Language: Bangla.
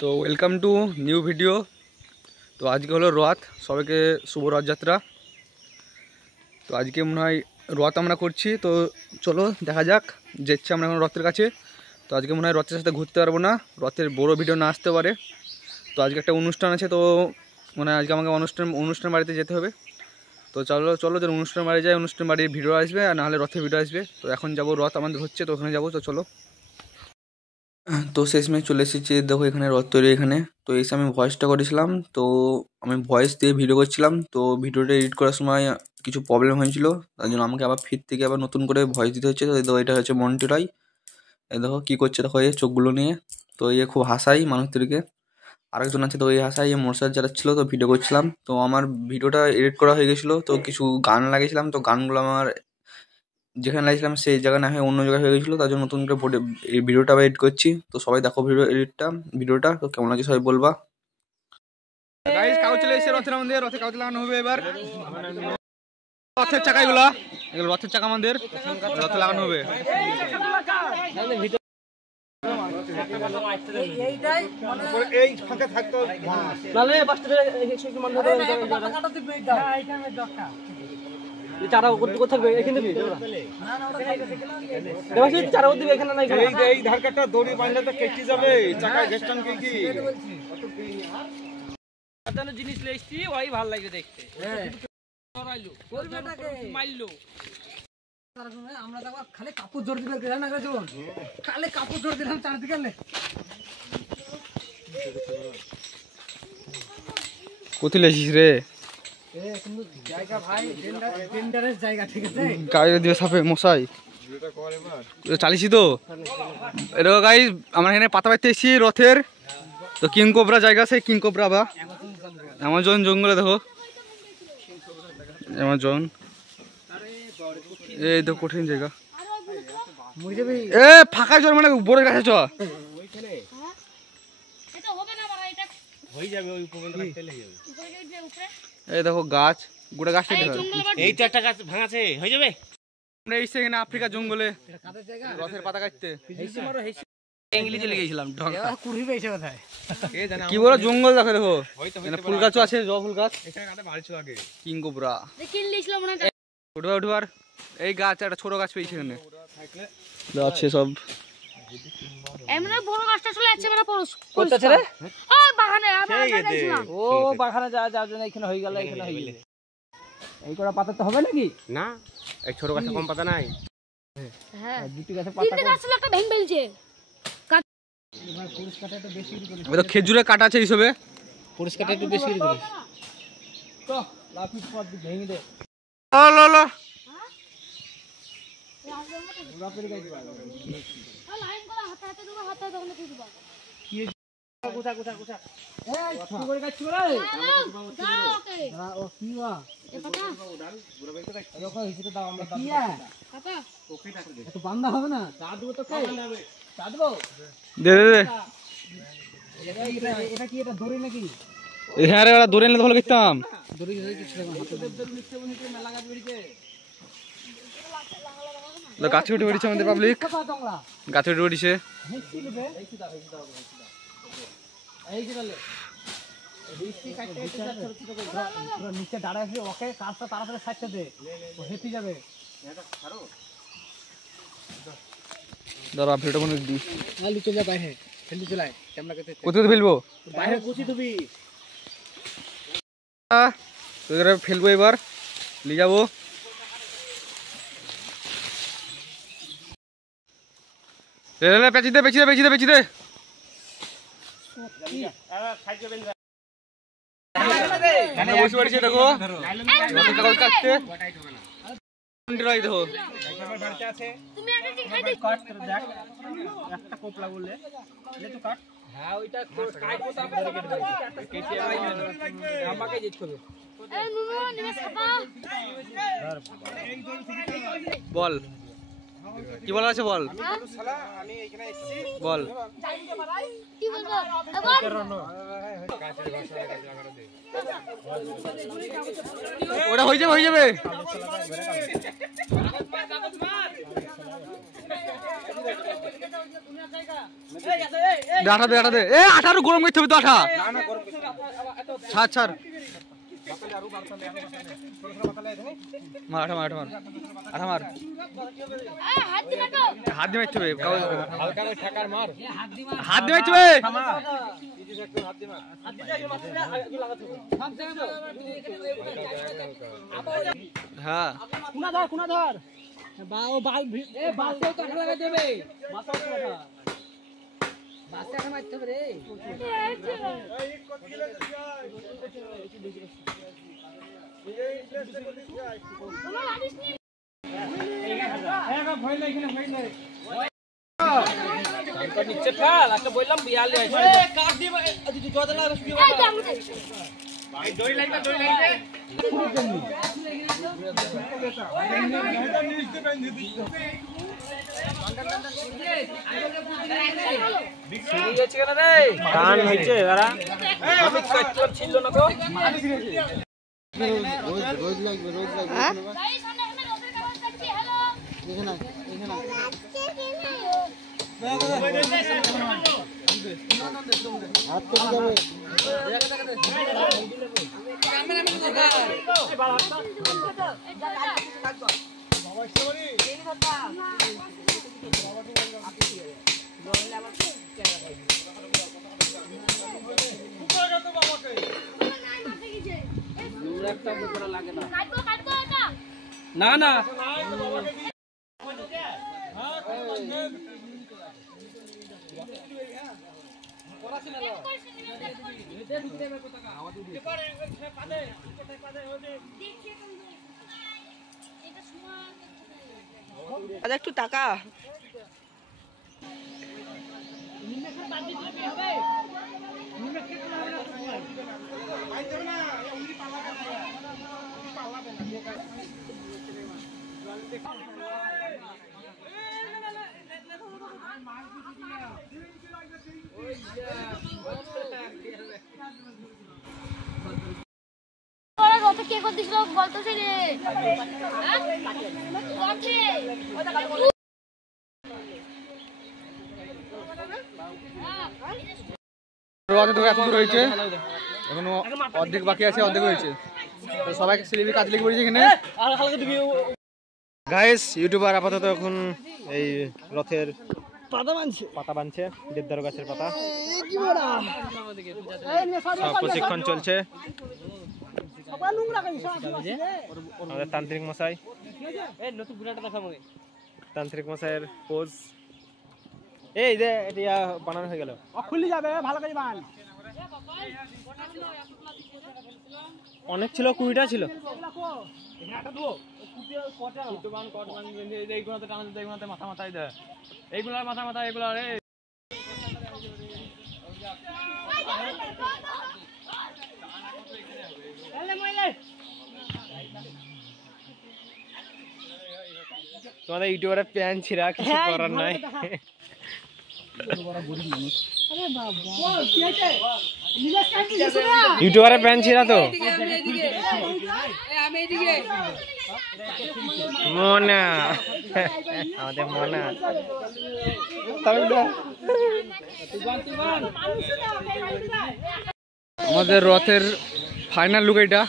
তো ওয়েলকাম টু নিউ ভিডিও। তো আজকে হলো রথ, সবাইকে শুভ রথযাত্রা। তো আজকে মনে হয় রথ আমরা করছি, তো চলো দেখা যাক। যাচ্ছি আমরা এখন রথের কাছে। তো আজকে মনে হয় রথের সাথে ঘুরতে পারবো না, রথের বড় ভিডিও না আসতে পারে। তো আজকে একটা অনুষ্ঠান আছে, তো মানে আজকে আমাকে অনুষ্ঠান বাড়িতে যেতে হবে। তো চলো যে অনুষ্ঠান বাড়ি যায়, অনুষ্ঠান বাড়ির ভিডিও আসবে, আর নাহলে রথের ভিডিও আসবে। তো এখন যাবো, রথ আমাদের হচ্ছে, তো ওখানে যাবো। তো চলো। তো শেষমেশ চলে এসেছি, দেখো এখানে রথ তৈরি এখানে। তো এসে আমি ভয়েসটা করেছিলাম, তো আমি ভয়েস দিয়ে ভিডিও করছিলাম। তো ভিডিওটা এডিট করার সময় কিছু প্রবলেম হয়েছিল, তার জন্য আমাকে আবার ফির থেকে আবার নতুন করে ভয়েস দিতে হচ্ছে। তো দেখো এটা হচ্ছে মন্টু রায়, এই দেখো কী করছে, দেখো এই চোখগুলো নিয়ে। তো খুব হাসাই মানুষদেরকে। আরেকজন আছে, তো হাসাই মোটরসাইকেল চালাচ্ছিলো, তো ভিডিও করছিলাম। তো আমার ভিডিওটা এডিট করা হয়ে গেছিলো, তো কিছু গান লাগিয়েছিলাম। তো গানগুলো আমার যেখানে লাগিয়েছিলাম সেই জায়গায় না হয়ে অন্য জায়গায় হয়ে গেছিলো, তার জন্য নতুন করে এই ভিডিওটা আবার এডিট করছি। তো সবাই দেখো ভিডিওটা তো কেমন লাগছে সবাই বলবা। গাইস কাগজ চলে এসেছে রথের, আমাদের রথে কাগজ লাগানো হবে এবার। রথের চাকা এগুলো রথের চাকা আমাদের রথে লাগানো হবে। চারা থাকবে এখানে চারা দিবে এখানে নাই, এই ধার কাটা দড়ি বাঁধলে তো কেটে যাবে চাকা গেস্টান কি জিনিস লেছি, ওই ভালো লাগে দেখতে। আমরা দেখো খালি কাপড় জোর দিবে না খালি কাপড় জোর দিলাম চারদিকে। কোথায় লেছিস রে? গাড়ি দিয়ে সাপে মশাই চালিয়েছি তো। এটা গাইস আমরা এখানে পাতা পাইতে এসেছি রথের। তো কিং কোবরা জায়গা, সেই কিং কোবরা বা অ্যামাজন জঙ্গলে, দেখো অ্যামাজন। এই তো কঠিন জায়গা, এ ফাঁকা জল মানে বড় গাছে চ। এই দেখো গাছ, গোটা গাছ এই চারটা গাছ ভাঙাছে হয়ে যাবে। আমরা এসে এখানে আফ্রিকার জঙ্গলে রথের পাতা কাটতে চলে গেছিলাম। কি বলো জঙ্গল দেখো, দেখো ফুল গাছও আছে, জবা ফুল গাছ। কিং কোবরা উঠবার এই গাছ, একটা ছোট গাছ পেয়েছি এখানে আছে সব। এমনি বড় গাছটা চলে যাচ্ছে মেরা পরশ করতেছে রে ওই বাগানে আমরা গেছিলাম। ও বাগানে যাওয়ার জন্য এখানে হয়ে গেল, এখানে হয়ে গেল। এই করা পাতা তো হবে নাকি? না, এই ছোট গাছে কম পাতা নাই। হ্যাঁ দুটি গাছে পাতা, তিনটে গাছ একটা ভেঙে ফেলছে। ভাই পুরুষ কাটা একটু বেশি করে, ওই তো খেজুরে কাটা আছে হিসেবে, পুরুষ কাটা একটু বেশি করে তো লাফি পথ ভেঙে দে। ল ল পুরো পেরে গাইতে পারবে। লাইন করা হাতে হাতে দেবো, হাতে হাতে ওখানে দিয়ে দেবো। কি গুছা এই কি করে গাইছ রে? দাও ওকে ও কি ওয়া এ পাতা বুড়া ভাই তো গাইছ রকম হিসেবে দাও আমরা দাও। কিয়া পাতা ওকে টাকা দে, তো বান্দা হবে না? চা দেব তো কে বান্দাবে? চা দেব দে দে দে। এটা কি, এটা দড়ি নাকি? হ্যাঁ রে, ওরা দৌড়ে নিলে ভালো দেখতাম। দড়ি কিছু মেলা গাছ বেরিয়েছে। গাছে উঠে বেরিয়েছে আমাদের পাবলিক, গাছে উঠে বেরিয়েছে। নিচে দাঁড়ায় ওকে কাজটা তাড়াতাড়ি সাইডটা দে, ও হেঁটে যাবে। দাঁড়া ভিডিওটা মনে দিই, আলু চলে বাইরে ফেলতে চলে ক্যামেরা করতে। কোথায় ফেলবো? বাইরে গুছি দিবি, ফেলবো এবার, নিয়ে যাবো। পেঁচি দে পেঁচি দে পেঁচি দে পেঁচি দে। বসে পড়েছে দেখো কাগজ কাটতে। দেখো তুমি আগে কি খাই দিছ? একটা কোপলা বললে তো কাট। হ্যাঁ ওইটা কাটবো, আমাকে জিত করবে। এই নুনু নিবে ছাপা বল, কি বলার আছে বল, বল কি বলবো? এবার ওটা হয়ে যাবে, হয়ে যাবে। আঠা দে, আঠা দে। এ আঠারো গরম করতে হবে তো আঠা। ছাড় ছাড়, মার আঠা, মার আঠা, মার আঠা, মার। হাত দিয়ে মারতে হবে, হাত দিয়ে মারতে হবে। হ্যাঁ কোনা ধর, কোনা ধর। ও বাল এ বালতেও তো আঠা লাগাই দেবে। বাসে আঠা মারতে হবে রে। নিচে ফেল, আজকে বললাম বিয়ালে আছে। কাট দিবে যদি জোড়া লাগবে শুকিয়ে যাবে। ভাই দই লাগবে, দই লাগবে। কান হয়েছে দাঁড়া, আমি কাটলাম ছিল না তো। রোজ লাগবে, রোজ লাগবে। না না একটু টাকা রথে কে করে দিছিল বলতো সে রে রথে তো এত দূর হয়েছে, এখনো অর্ধেক বাকি আছে, অর্ধেক হয়েছে। তো সবাইকে সিলিপি কাজ লিখে পড়েছে এখানে। গাইস ইউটিউবার আপাতত এখন এই রথের পাতা বানছে, দেবদারু গাছের পাতা। সব প্রশিক্ষণ চলছে। আমাদের তান্ত্রিক মশাই, তান্ত্রিক মশাইয়ের পোজ। এই যে এটা বানানো হয়ে গেল, খুলে যাবে, ভালো করে বান। অনেক ছিল, 20টা ছিল। মাথা মাথায় দেয় এইগুলার, মাথা মাথা এগুলা রে। তোমাদের ইউটিউবারের প্যান ছিঁড়া, কিছু করার নাই। ইউটিউবারের প্যান ছিঁড়া তো মনা, আমাদের মনা। আমাদের রথের ফাইনাল লুক এটা।